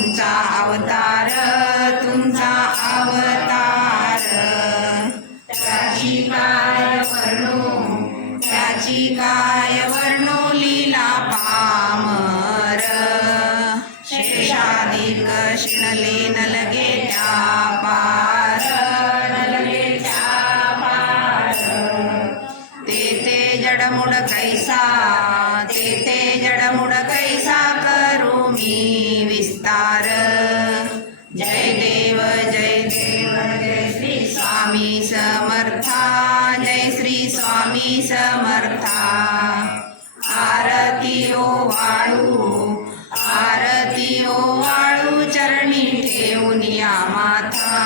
तुमचा अवतार तुमचा अवतार. त्याची काय वर्णो त्याची काय स्वामी समर्था. आरती ओ वाळू आरती ओ वाळू चरणी ठेवनिया माथा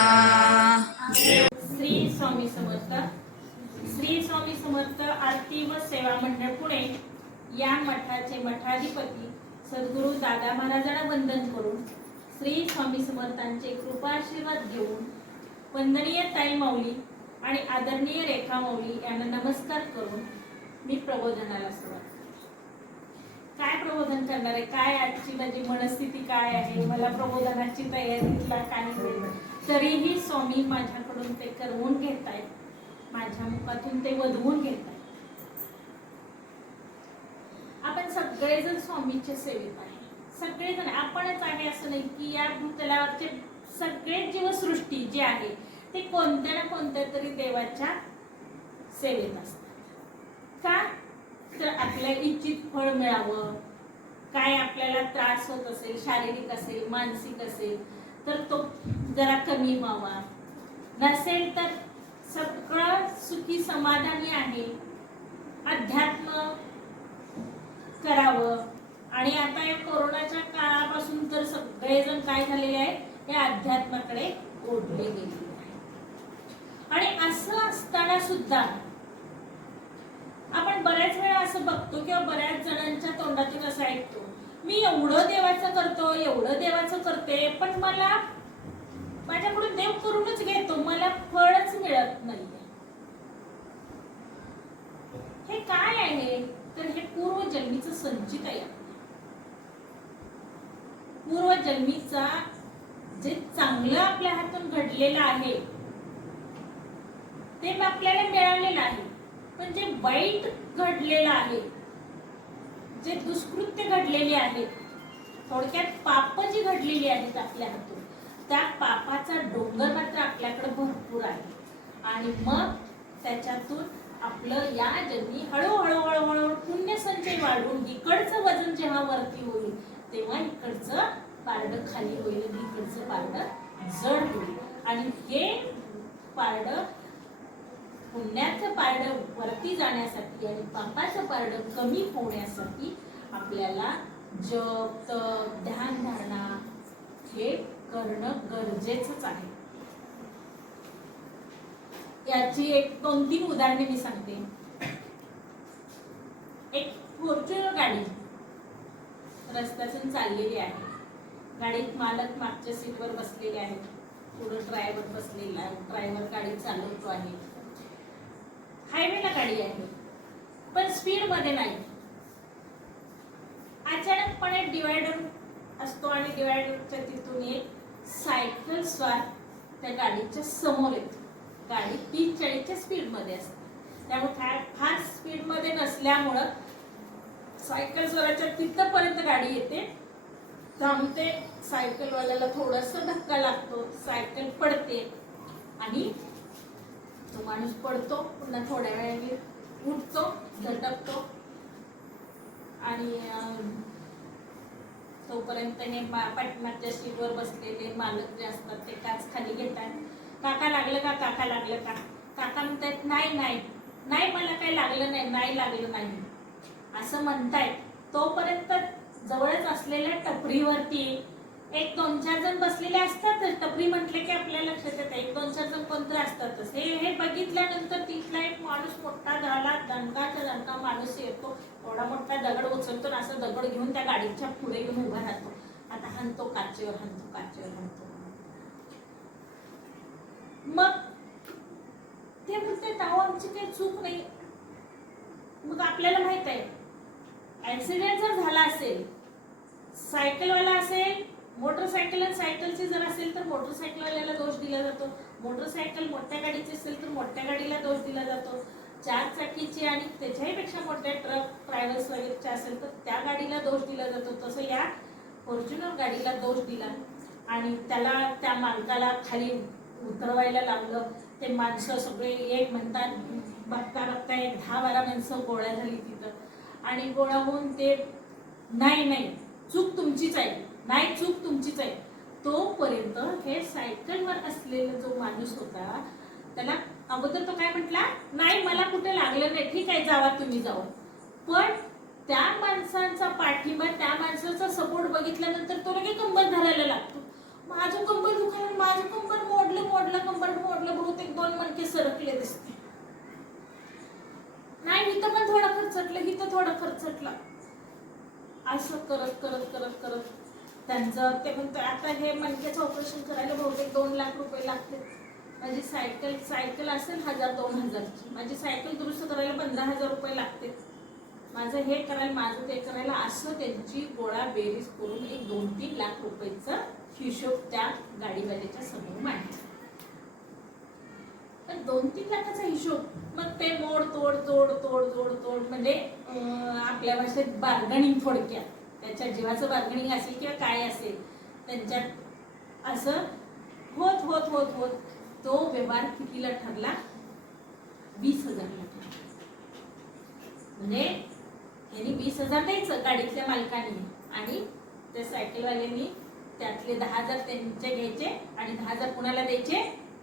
श्री स्वामी समर्थ. श्री स्वामी समर्थ आरती व सेवा मंडळ पुणे या मठाचे मठाधिपती सद्गुरू दादा महाराजांना वंदन करून श्री स्वामी समर्थांचे कृपाशीर्वाद घेऊन वंदनीय ताई माऊली आणि आदरणीय रेखा मौली यांना नमस्कार करून मी प्रबोधनाला सुरुवात काय प्रबोधन करणार आहे? काय आजची माझी मनस्थिती काय आहे? मला प्रबोधनाची तयारीला काय तरीही स्वामी माझ्याकडून ते करवून घेत आहेत माझ्या मुखातून ते वधवून घेत आहेत आपण सगळेजण स्वामीचे सेवेत आहे. सगळेजण आपणच आहे असं नाही की या भूतलावरचे सगळे जीवसृष्टी जे आहे ते कोणत्या ना कोणत्या तरी देवाच्या सेवेत असतात. का? तर आपल्या इच्छित फळ मिळावं काय आपल्याला त्रास होत असेल शारीरिक असेल मानसिक असेल तर तो जरा कमी व्हावा. नसेल तर सगळं सुखी समाधानी आहे. अध्यात्म करावं. आणि आता या कोरोनाच्या काळापासून तर सगळेजण काय झालेले आहे या अध्यात्माकडे ओढले गेले. आणि असं असताना सुद्धा आपण बऱ्याच वेळा असं बघतो किंवा बऱ्याच जणांच्या तोंडातून असं ऐकतो मी एवढं देवाचं करतो एवढं देवाचं करते पण मला माझ्याकडून देव करूनच घेतो मला फळच मिळत नाही हे काय आहे? तर हे पूर्वजन्मीचं संचित आहे. पूर्वजन्मीचा जे चांगलं आपल्या हातून घडलेलं आहे ते आपल्याला मिळालेलं आहे पण जे वाईट घडलेलं आहे जे दुष्कृत्य घडलेले आहेत थोडक्यात पाप जी घडलेली आहेत आपल्या हातून त्या पापाचा डोंगर मात्र आपल्याकडे भरपूर आहे. आणि मग त्याच्यातून आपलं या जन्मी हळूहळू हळूहळू पुण्य संचय वाढून इकडचं वजन जेव्हा वरती होईल तेव्हा इकडचं पारड खाली होईल इकडचं पारड जड होईल. आणि हे पारड पुण्याचं पारडं वरती जाण्यासाठी आणि पापाचं पारडं कमी होण्यासाठी आपल्याला जप तप ध्यान धारणा हे करणं गरजेचंच आहे. याची एक दोन तीन उदाहरणे मी सांगते. एक फॉर्च्युनर गाडी रस्त्यातून चाललेली आहे. गाडीत मालक मागच्या सीटवर बसलेले आहेत. पुढे ड्रायव्हर बसलेला आहे. ड्रायव्हर गाडी चालवतो आहे. हायवेला गाडी आहे. पण स्पीडमध्ये नाही. अचानकपणे डिवायडर असतो आणि डिवायडरच्या तिथून एक सायकल स्वार त्या गाडीच्या समोर येतो. गाडी तीस चाळीसच्या स्पीडमध्ये असते. त्यामुळे फार फास्ट स्पीडमध्ये नसल्यामुळं सायकल स्वराच्या तिथपर्यंत गाडी येते. थांबते. सायकलवाल्याला थोडासा धक्का लागतो. सायकल पडते. आणि तो माणूस पडतो पुन्हा थोड्या वेळाने उठतो झटकतो. आणि तोपर्यंत हे मा- सीटवर बसलेले मालक जे असतात ते काच खाली घेतात. काका लागलं का? काका लागलं का? काका म्हणतात नाही नाही. नाही मला काही लागलं नाही. नाही लागलं नाही. असं म्हणतायत. तोपर्यंत जवळच असलेल्या टपरीवरती एक दोन चार जण बसलेले असतातच टपरी म्हटले की आपल्या लक्षात येतं. एक दोन चार जण कोणतरी असतातच हे हे बघितल्यानंतर तिथला एक माणूस मोठा झाला दणकाचा दणका माणूस येतो. एवढा मोठा दगड उचलतो आणि असं दगड घेऊन त्या गाडीच्या पुढे घेऊन उभा राहतो. आता हनतो काचेवर हनतो काचेवर हनतो मग ते म्हणते अहो आमची काही चूक नाही. मग आपल्याला माहीत आहे ऍक्सिडेंट जर झाला असेल सायकलवाला असेल मोटरसायकल आणि सायकलची जर असेल तर मोटरसायकलवाल्याला दोष दिला जातो. मोटरसायकल मोठ्या गाडीची असेल तर मोठ्या गाडीला दोष दिला जातो. चार चाकीची आणि त्याच्याही पेक्षा मोठ्या ट्रक ट्रॅव्हल्स वगैरेच्या असेल तर त्या गाडीला दोष दिला जातो. तसं या फॉर्च्युनर गाडीला दोष दिला. आणि त्याला त्या मालकाला खाली उतरवायला लावलं. ते माणसं सगळे एक म्हणतात बघता बघता एक दहा बारा माणसं गोळ्या झाली तिथं. आणि गोळा होऊन ते नाही नाही चूक तुमचीच आहे. नाही चूक तुमचीच आहे तोपर्यंत हे सायकलवर असलेला जो माणूस होता त्याला अगोदर तो काय म्हटला? नाही मला कुठे लागलं नाही. ठीक आहे जावा तुम्ही जावा पण त्या माणसांचा पाठिंबा त्या माणसाचा सपोर्ट बघितल्यानंतर तो लगे कंबर धरायला लागतो. माझं कंबर दुखायला माझं कंबर मोडलं मोडलं कंबर मोडलं. बहुतेक दोन मणके सरकले दिसते. नाही हिथं पण थोडं खर्चटलं हिथं थोडं खर्चटलं. असं करत करत करत करत त्यांचं ते म्हणतो आता हे मणक्याचं ऑपरेशन करायला बहुतेक दोन लाख रुपये लागते माझी सायकल सायकल असेल हजार दोन हजारची. माझी सायकल दुरुस्त करायला पंधरा हजार रुपये लागते माझं हे करायला माझं ते करायला असं त्यांची गोळा बेरीज करून एक दोन तीन लाख रुपयेचा हिशोब त्या गाडीवाल्याच्या समोर मांडला तर दोन तीन लाखाचा हिशोब मग ते मोड तोड जोड तोड जोड तोड म्हणजे आपल्या भाषेत बार्गनिंग थोडक्यात. त्याच्या जीवाचं बार्गनिंग असेल किंवा काय असेल त्यांच्यात असं होत होत होत होत तो व्यवहार कितीला ठरला. वीस हजारला ठरला म्हणजे यांनी वीस हजार द्यायचं गाडीतल्या मालकाने आणि त्या सायकलवाल्यांनी त्यातले दहा हजार त्यांचे घ्यायचे आणि दहा हजार कुणाला द्यायचे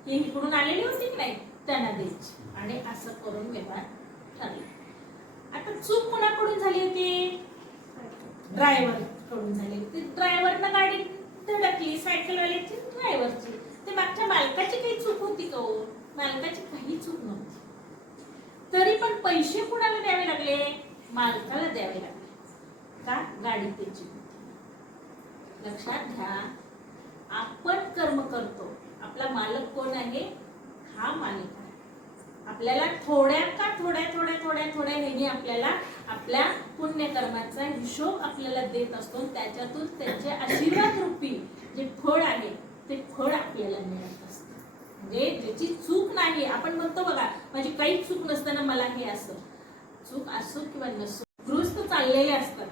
हे इकडून आलेली होती की नाही त्यांना द्यायचे. आणि असं करून व्यवहार ठरला. आता चूक कोणाकडून झाली होती? ड्रायव्हरकडून झाले. ते ड्रायव्हरनं गाडी धडकली सायकलवाल्याची ड्रायव्हरची. ते मागच्या मालकाची काही चूक होती का हो? मालकाची काही चूक नव्हती. तरी पण पैसे कुणाला द्यावे लागले? मालकाला द्यावे लागले. का? गाडी त्याची होती. लक्षात घ्या आपण कर्म करतो. आपला मालक कोण आहे? हा मालिक आहे. आपल्याला थोड्या का थोड्या थोड्या थोड्या थोड्या ह्याने आपल्याला आपल्या पुण्यकर्माचा हिशोब आपल्याला देत असतो. त्याच्यातून त्याचे आशीर्वाद रूपी जे फळ आहे ते फळ आपल्याला मिळत असतं. म्हणजे ज्याची चूक नाही आपण म्हणतो बघा माझी काहीच चूक नसताना मला हे असं. चूक असो किंवा नसो दुरुस्त चाललेले असतात.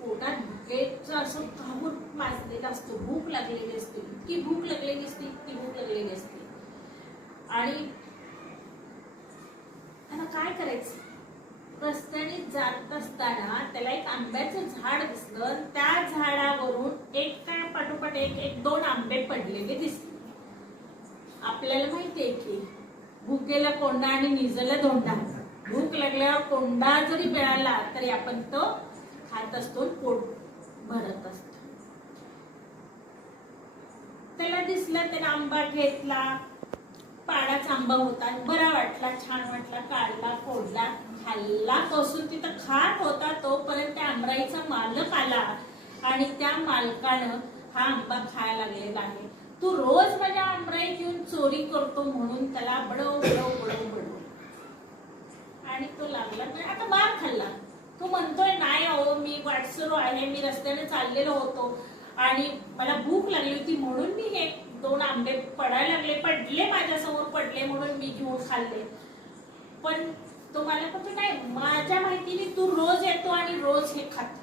पोटात भुकेचं असं घाबून माजलेला असतो. भूक लागलेली असते. इतकी भूक लागलेली असते इतकी भूक लागलेली असते. आणि आता काय करायचं? रस्त्याने जात असताना त्याला एक आंब्याचं झाड दिसलं. त्या झाडावरून एक काय पाठोपाठ एक एक दोन आंबे पडलेले दिसले. आपल्याला माहितीये की भुकेला कोंडा आणि निजला धोंडा. भूक लागल्यावर कोंडा जरी मिळाला तरी आपण तो खात असतो पोट भरत असतो. त्याला दिसला त्याने आंबा घेतला. पाडाचा आंबा होता बरा वाटला छान वाटला काढला फोडला खाल्ला. कसून तिथं खात होता तोपर्यंत त्या आमराईचा मालक आला आणि त्या मालकानं हा आंबा खायला लागलेला आहे. तू रोज माझ्या आमराईत येऊन चोरी करतो म्हणून त्याला बडव बडव बडव बडव. आणि तो लागला नाही आता मार खाल्ला. तो म्हणतोय नाही अहो मी वाटसरो आहे मी रस्त्याने चाललेलो होतो आणि मला भूक लागली होती म्हणून मी हे दोन आंबे पडायला लागले पडले माझ्यासमोर पडले म्हणून मी घेऊन खाल्ले. पण तो मला फक्त नाही माझ्या माहितीने तू रोज येतो आणि रोज हे खात.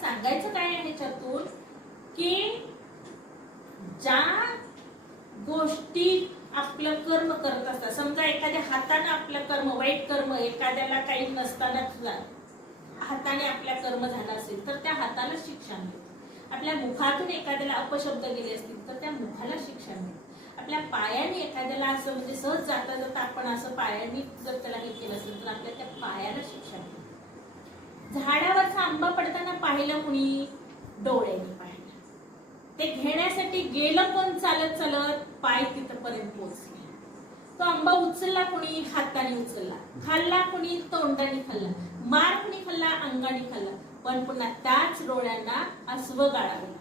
सांगायचं काय आहे ह्याच्यातून की ज्या गोष्टी आपलं कर्म करत असतात समजा एखाद्या हाताने आपलं कर्म वाईट कर्म एखाद्याला काही नसताना हाताने आपल्या कर्म झाला असेल तर त्या हाताला शिक्षा मिळते. आपल्या मुखातून एखाद्याला अपशब्द गेले असतील तर त्या मुखाला शिक्षा मिळते आपल्या पायाने एखाद्याला असं म्हणजे सहज जाता जाता आपण असं पायाने जर त्याला हे केलं असेल तर आपल्या त्या पायाला शिक्षा मिळते झाडावरचा आंबा पडताना पाहिलं कुणी? डोळ्याने पाहिलं. ते घेण्यासाठी गेलं पण चालत चालत पाय तिथपर्यंत पोहोचले. तो आंबा उचलला कोणी? हाताने उचलला. खाल्ला कुणी? तोंडाने खाल्ला. मार कुणी खाल्ला? अंगाने खाल्ला. पण पुन्हा त्याच डोळ्यांना अस्व गाळावे.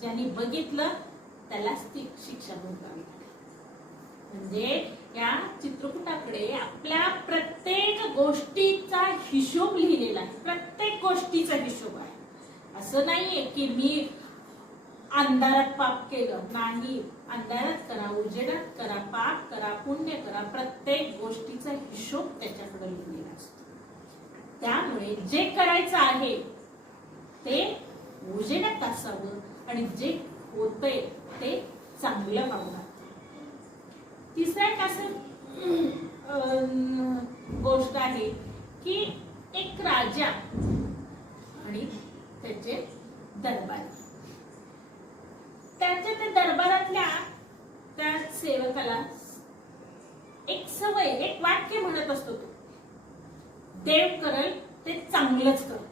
ज्यांनी बघितलं त्यालाच ती शिक्षा भोगावी म्हणजे या चित्रपटाकडे आपल्या प्रत्येक गोष्टीचा हिशोब लिहिलेला आहे. प्रत्येक गोष्टीचा हिशोब आहे. असं नाहीये की मी अंधारात पाप केलं. नाही. अंधारात करा उजेडात करा पाप करा पुण्य करा. प्रत्येक गोष्टीचा हिशोब त्याच्याकडे लिहिलेला असतो. त्यामुळे जे करायचं आहे ते उजेडात असावं आणि जे होतंय ते चांगलं व्हावं तिसऱ्या एक असं गोष्ट आहे की एक राजा आणि त्याचे दरबारी त्यांच्या त्या दरबारातल्या त्या सेवकाला एक सवय एक वाक्य म्हणत असतो तो देव करेल ते चांगलंच करतो.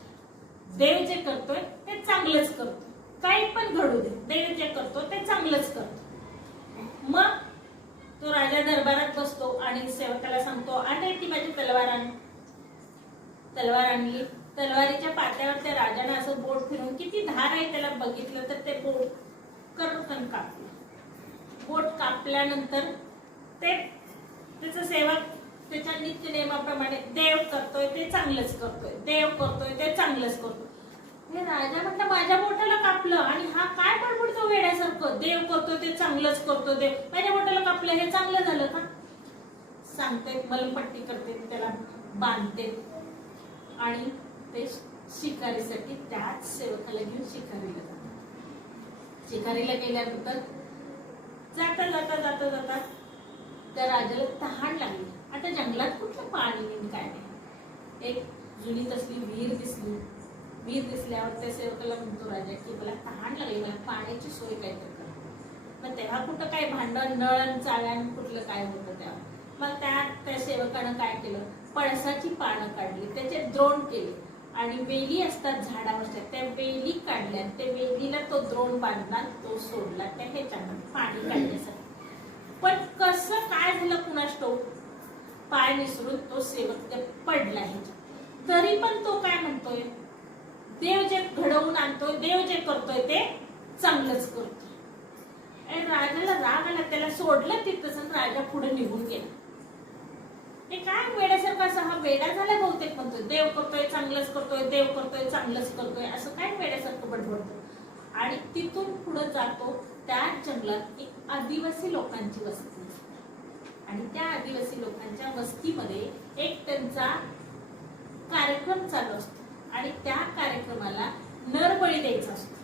देव जे करतोय ते चांगलंच करतो. काही पण घडू दे देव जे करतो ते चांगलंच करतो. मग तो राजा दरबारात बसतो आणि सेवकाला सांगतो आणि ती माझी तलवार आण तलवार आणली तलवारीच्या पात्यावर त्या राजाने असं बोट फिरून किती धार आहे त्याला बघितलं तर ते बोट करून कापलं. बोट कापल्यानंतर ते त्याचा सेवक त्याच्या नित्य नियमाप्रमाणे देव करतोय ते चांगलंच करतोय. देव करतोय ते चांगलंच करतोय. हे राजा म्हटलं माझ्या बोटाला कापलं आणि हा काय बडबडतो वेड्यासारखं? देव करतो ते चांगलंच करतो देव. माझ्या बोटाला कापलं हे चांगलं झालं का? सांगते मलमपट्टी करते त्याला बांधते आणि ते शिकारीसाठी त्याच सेवकाला घेऊन शिकारीला जातात शिकारीला गेल्यानंतर जाता जाता जाता जाता त्या राजाला तहान लागली. आता जंगलात कुठलं पाणी काय नाही. एक जुनी तसली विहीर दिसली. विहीर दिसल्यावर त्या सेवकाला म्हणतो राजा की मला तहान लागली मला पाण्याची सोय काय तर मग तेव्हा कुठं काय भांडण नळ आणि कुठलं काय होतं तेव्हा? मग त्या त्या सेवकानं काय केलं? पळसाची पानं काढली त्याचे द्रोण केले. आणि वेली असतात झाडावरच्या त्या वेली काढल्या. त्या वेलीला तो द्रोण बांधला तो सोडला. त्या ह्याच्यानं पाणी काढण्यासाठी. पण कसं काय झालं कुणास पाय निसरून तो सेवक ते पडला ह्याच्यात तरी पण तो काय म्हणतोय? देव जे घडवून आणतोय देव जे करतोय ते चांगलंच करतोय. आणि राजाला राग आला त्याला सोडलं तिथंच राजा पुढे निघून गेला. हे काय वेड्यासारखं असं हा वेडा झाला बहुतेक म्हणतोय. देव करतोय चांगलंच करतोय देव करतोय चांगलंच करतोय असं काय वेड्यासारखं बडबडतो? आणि तिथून पुढे जातो त्या जंगलात एक आदिवासी लोकांची वस्ती. आणि त्या आदिवासी लोकांच्या वस्तीमध्ये एक त्यांचा कार्यक्रम चालू असतो. आणि त्या कार्यक्रमाला नरबळी द्यायचा असतो.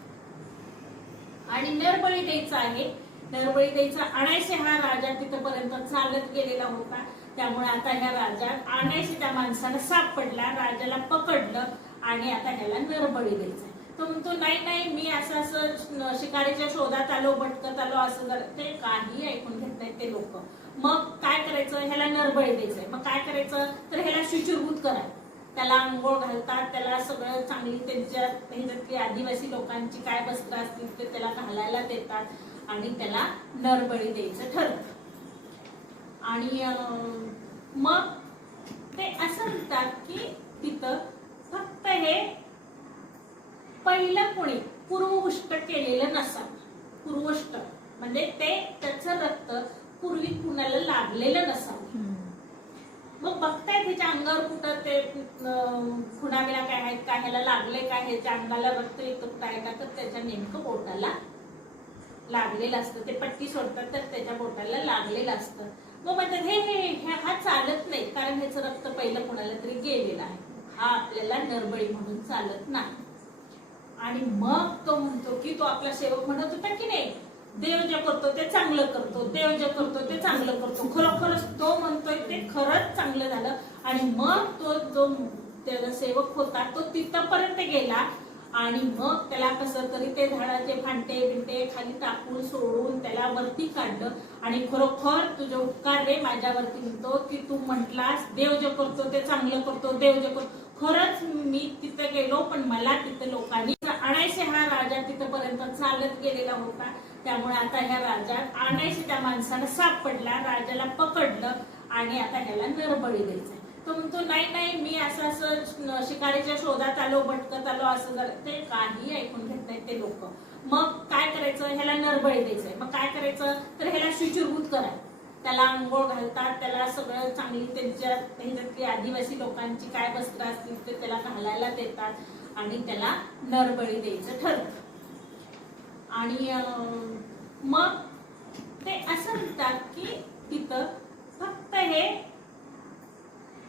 आणि नरबळी द्यायचा आहे. नरबळी द्यायचा आणायचे हा राजा तिथपर्यंत चालत गेलेला होता. त्यामुळे आता ह्या राजा आणायचे त्या माणसाला सापडला राजाला पकडलं आणि आता ह्याला नरबळी द्यायचा तो म्हणतो नाही नाही मी असं असं शिकारीच्या शोधात आलो भटकत आलो असं जर ते काही ऐकून घेत नाहीत ते लोक. मग काय करायचं? ह्याला नरबळी द्यायचंय. मग काय करायचं? तर ह्याला शुचिरभूत करा त्याला अंघोळ घालतात त्याला सगळं चांगली त्यांच्या ह्याच्यातली आदिवासी लोकांची काय वस्त्र असतील ते त्याला घालायला देतात आणि त्याला नरबळी द्यायचं ठरतं. आणि मग ते असं म्हणतात की तिथं फक्त हे पहिलं कोणी पूर्वउष्ट केलेलं नसावं. पूर्वष्ट. म्हणजे ते त्याचं रक्त पूर्वी कुणाला लागलेलं नसावं. मग बघताय त्याच्या अंगावर कुठं ते अं, खुणाबिना काय आहेत काय ह्याला लागले काय ह्याच्या अंगाला रक्त येतं आहे का? तर त्याच्या नेमकं बोटाला लागलेलं असतं. ते पट्टी सोडतात तर त्याच्या बोटाला लागलेलं असतं. मग म्हणतात हे हे हे- हा चालत नाही कारण ह्याचं रक्त पहिलं कोणाला तरी गेलेलं आहे. हा आपल्याला नरबळी म्हणून चालत नाही. आणि मग तो म्हणतो की तो आपला सेवक म्हणत होता की नाही देव जे करतो ते चांगलं करतो देव जे करतो ते चांगलं करतो. खरोखरच तो म्हणतोय ते खरंच चांगलं झालं. आणि मग तो जो त्याचा सेवक होता तो तिथपर्यंत गेला. आणि मग त्याला कसं तरी ते झाडाचे फांटे बिंटे खाली टाकून सोडून त्याला वरती काढलं. आणि खरोखर तुझे उपकार रे माझ्यावरती म्हणतो की तू म्हटलास देव जे करतो ते चांगलं करतो देव जे करतो. खरंच मी तिथं गेलो पण मला तिथं लोकांनी आणायचे हा राजा तिथपर्यंत चालत गेलेला होता. त्यामुळे आता ह्या राजा आणायचे त्या माणसाला सापडला राजाला पकडलं आणि आता ह्याला नरबळी द्यायचं तो म्हणतो नाही नाही मी असं असं शिकारीच्या शोधात आलो भटकत आलो असं झालं ते काही ऐकून घेत नाहीत ते लोक. मग काय करायचं? ह्याला नरबळी द्यायचंय. मग काय करायचं? तर ह्याला शुचिरभूत करा त्याला आंघोळ घालतात त्याला सगळं चांगली त्यांच्या ह्याच्यातली आदिवासी लोकांची काय वस्त्र असतील ते त्याला घालायला देतात आणि त्याला नरबळी द्यायचं ठरतं. आणि मग ते असं म्हणतात की तिथं फक्त हे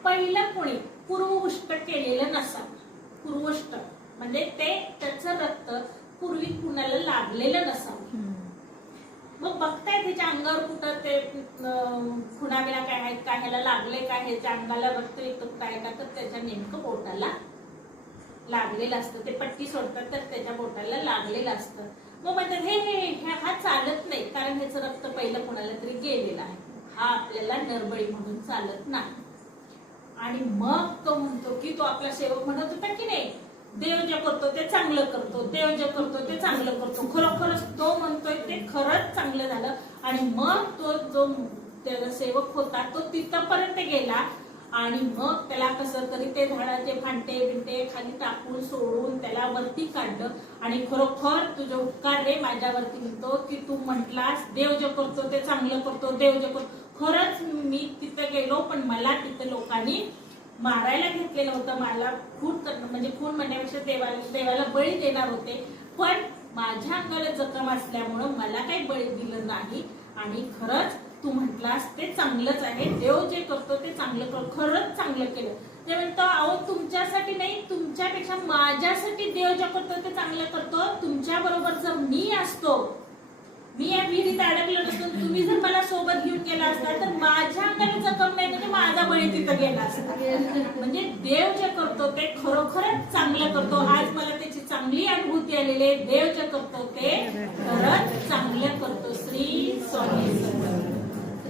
पहिलं कोणी पूर्वउष्ट केलेलं नसावं. पूर्वष्ट म्हणजे ते त्याचं रक्त पूर्वी कुणाला लागलेलं नसावं. मग बघताय त्याच्या अंगावर कुठं ते खुणाबिना काय आहेत का ह्याला लागले काय ह्याच्या अंगाला रक्त येतं काय का? तर त्याच्या नेमकं बोटाला लागलेलं असतं. ते पट्टी सोडतात तर त्याच्या बोटाला लागलेलं असतं. मग म्हणतात हे हे हा चालत नाही कारण ह्याचं रक्त पहिलं कोणाला तरी गेलेलं आहे. हा आपल्याला नरबळी म्हणून चालत नाही. आणि मग तो म्हणतो की तो आपला सेवक म्हणत होता की नाही देव जे करतो ते चांगलं करतो देव जे करतो ते चांगलं करतो. खरोखरच तो म्हणतोय ते खरंच चांगलं झालं. आणि मग तो जो त्याचा सेवक होता तो तिथपर्यंत गेला. आणि मग त्याला कसं तरी ते झाडाचे फांटे बिंटे खाली टाकून सोडून त्याला वरती काढलं. आणि खरोखर तुझे उपकार रे माझ्यावरती म्हणतो की तू म्हटलास देव जे करतो ते चांगलं करतो देव जे करतो खरंच मी तिथं गेलो पण मला तिथं लोकांनी मारायला घेतलेलं होतं. मला खून करणं म्हणजे खून म्हणण्यापेक्षा देवाला देवाला बळी देणार होते. पण माझ्या जखम असल्यामुळं मला काही बळी दिलं नाही. आणि खरंच तू म्हटलास ते चांगलंच आहे. देव जे करतो ते चांगलं कर. खरंच चांगलं केलं. ते म्हणतो अहो तुमच्यासाठी नाही तुमच्यापेक्षा माझ्यासाठी देव जे करतो ते चांगलं करतो. तुमच्या बरोबर जर मी असतो मी या विहिरीत अडकलो नसतो तुम्ही जर मला सोबत घेऊन गेला असता तर माझ्या अंगाने जखम नाही म्हणजे माझा बळी तिथं गेला असता. म्हणजे देव जे करतो ते खरोखरच चांगलं करतो. आज मला त्याची चांगली अनुभूती आलेली आहे. देव जे करतो ते खरंच चांगलं करतो. श्री स्वामी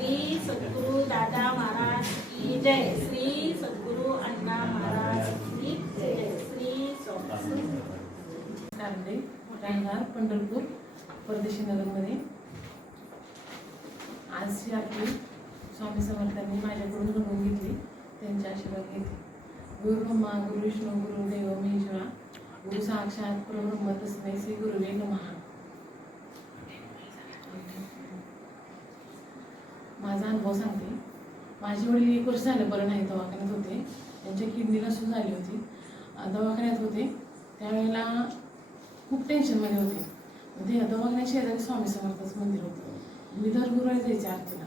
श्री सद्गुरु दादा महाराज की जय. श्री सद्गुरु अण्णा महाराज की जय. श्री स्वामी. राहणार पंढरपूर परदेशी नगरमध्ये आज ही आपली स्वामी समर्थांनी माझ्याकडून घडवून घेतली त्यांचे आशीर्वाद घेतले. गुरु ब्रह्मा गुरु विष्णू गुरु देव महेश्वरा गुरु साक्षात परब्रह्म तस्मै श्री गुरुवे नमः. माझा अनुभव सांगते. माझे वडील एक वर्ष झालं बरं नाही दवाखान्यात होते. त्यांच्या किडनीला सुरू झाली होती. दवाखान्यात होते. त्यावेळेला खूप टेन्शनमध्ये होते. म्हणजे मग ते दवाखान्यात शेजारी स्वामी समर्थाचं मंदिर होतं. मी दर गुरुवारी जायचे आरतीला.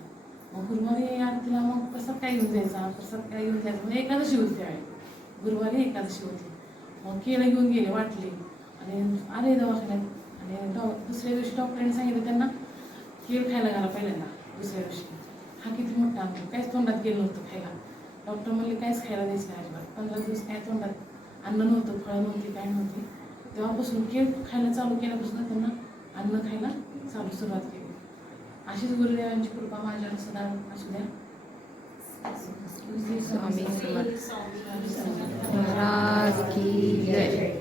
मग गुरुवारी आरतीला मग प्रसाद काय घेऊन जायचा? प्रसाद काय घेऊन जायचा? म्हणजे एकादशी होती त्यावेळी. गुरुवारी एकादशी होती. मग केलं घेऊन गेले वाटले. आणि आले दवाखान्यात. आणि डॉ दुसऱ्या दिवशी डॉक्टरांनी सांगितलं त्यांना केळ खायला घाला पहिल्यांदा दुसऱ्या दिवशी. हा किती मोठा अनुभव काहीच तोंडात गेलं नव्हतं खायला. डॉक्टर म्हणले काहीच खायला द्यायचं नाही अजिबात. पंधरा दिवस काय तोंडात अन्न नव्हतं फळं नव्हती काय नव्हती. तेव्हापासून केळ खायला चालू केल्यापासून त्यांना अन्न खायला चालू सुरुवात केली. अशीच गुरुदेवांची कृपा माझ्यावर सदा असू द्या. स्वामी स्वामी. महाराज की जय.